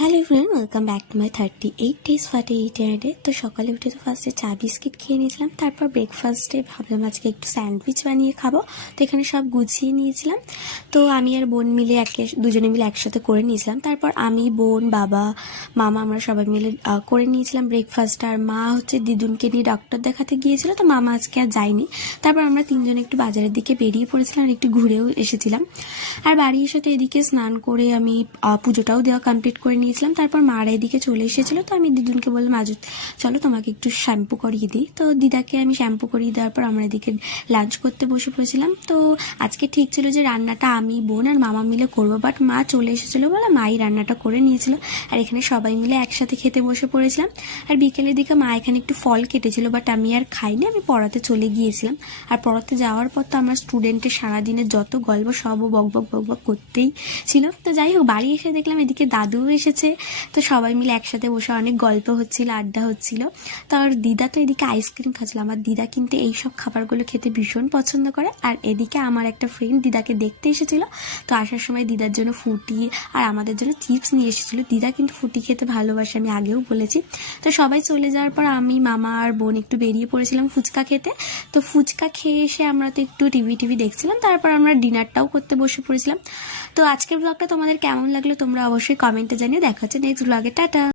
Hello everyone, welcome back to my 38 days ফাটে ইটারডে। তো সকালে উঠে তো ফার্স্টে চা বিস্কিট খেয়ে নিয়েছিলাম। তারপর ব্রেকফাস্টে ভাবলাম আজকে একটু স্যান্ডউইচ বানিয়ে খাবো। তো এখানে সব গুছিয়ে নিয়েছিলাম। তো আমি আর বোন মিলে দুজনে মিলে একসাথে করে নিয়েছিলাম। তারপর আমি, বোন, বাবা, মামা আমরা সবাই মিলে করে নিয়েছিলাম ব্রেকফাস্ট। আর মা হচ্ছে দিদুনকে নিয়ে ডক্টর দেখাতে গিয়েছিল, তো মামা আজকে আর যায়নি। তারপর আমরা তিনজনে একটু বাজারের দিকে বেরিয়ে পড়েছিলাম আর একটু ঘুরেও এসেছিলাম। আর বাড়ি এসে তো এদিকে স্নান করে আমি পুজোটাও দেওয়া কমপ্লিট করে নিয়েছিলাম। তারপর মারা এদিকে চলে এসেছিলো, তো আমি দিদুনকে বললাম আজ চলো তোমাকে একটু শ্যাম্পু করিয়ে দিই। তো দিদাকে আমি শ্যাম্পু করিয়ে দেওয়ার পর আমরা এদিকে লাঞ্চ করতে বসে পড়েছিলাম। তো আজকে ঠিক ছিল যে রান্নাটা আমি, বোন আর মামা মিলে করবো, বাট মা চলে এসেছিলো বলে মাই রান্নাটা করে নিয়েছিল। আর এখানে সবাই মিলে একসাথে খেতে বসে পড়েছিলাম। আর বিকেলের দিকে মা এখানে একটু ফল কেটেছিল, বাট আমি আর খাইনি, আমি পড়াতে চলে গিয়েছিলাম। আর পড়াতে যাওয়ার পর তো আমার স্টুডেন্টের সারাদিনের যত গল্প সবও বক বক বক বক করতেই ছিল। তো যাই হোক, বাড়ি এসে দেখলাম এদিকে দাদুও এসেছে। তো সবাই মিলে একসাথে বসে অনেক গল্প হচ্ছিল, আড্ডা হচ্ছিল। তো আর দিদা তো এদিকে আইসক্রিম খাচ্ছিল। আমার দিদা কিন্তু এইসব খাবারগুলো খেতে ভীষণ পছন্দ করে। আর এদিকে আমার একটা ফ্রেন্ড দিদাকে দেখতে এসেছিল। তো আসার সময় দিদার জন্য ফুটি আর আমাদের জন্য চিপস নিয়ে এসেছিলো। দিদা কিন্তু ফুটি খেতে ভালোবাসে, আমি আগেও বলেছি। তো সবাই চলে যাওয়ার পর আমি, মামা আর বোন একটু বেরিয়ে পড়েছিলাম ফুচকা খেতে। তো ফুচকা খেয়ে এসে আমরা তো একটু টিভি দেখছিলাম। তারপর আমরা ডিনারটাও করতে বসে পড়েছিলাম। তো আজকের ব্লগটা তোমাদের কেমন লাগলো তোমরা অবশ্যই কমেন্টে জানিয়ে। দেখা হচ্ছে নেক্সট ব্লগে। টাটা।